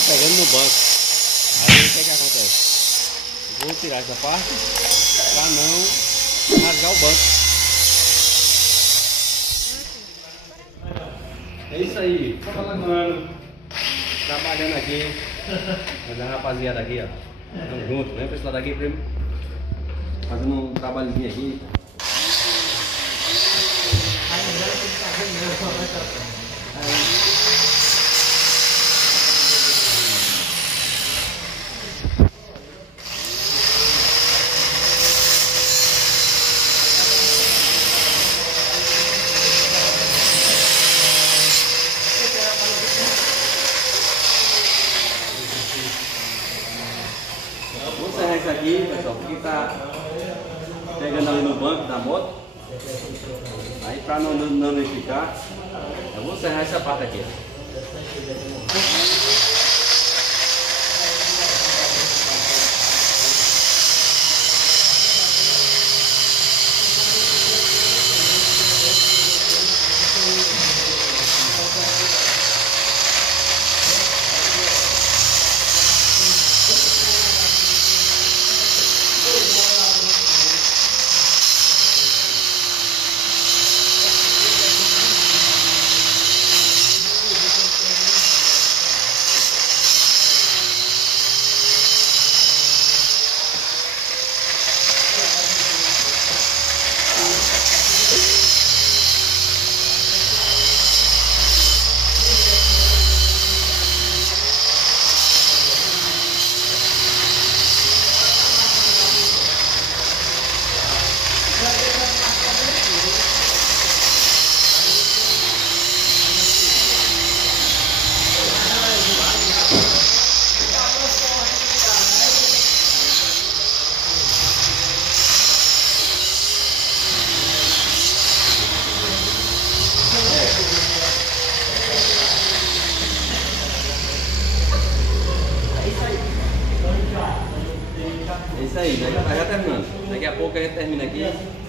tava pegando no banco. Aí o que é que acontece? Vou tirar essa parte para não rasgar o banco. É isso aí, mano. Trabalhando aqui. Mas a rapaziada aqui, ó. Tamo junto, vem pra esse lado aqui, primo. Fazendo um trabalhozinho aqui. Vou encerrar isso aqui, pessoal, porque tá pegando ali no banco da moto. Aí para não danificar, eu vou encerrar essa parte aqui. É isso aí, já terminando. Daqui a pouco a gente termina aqui.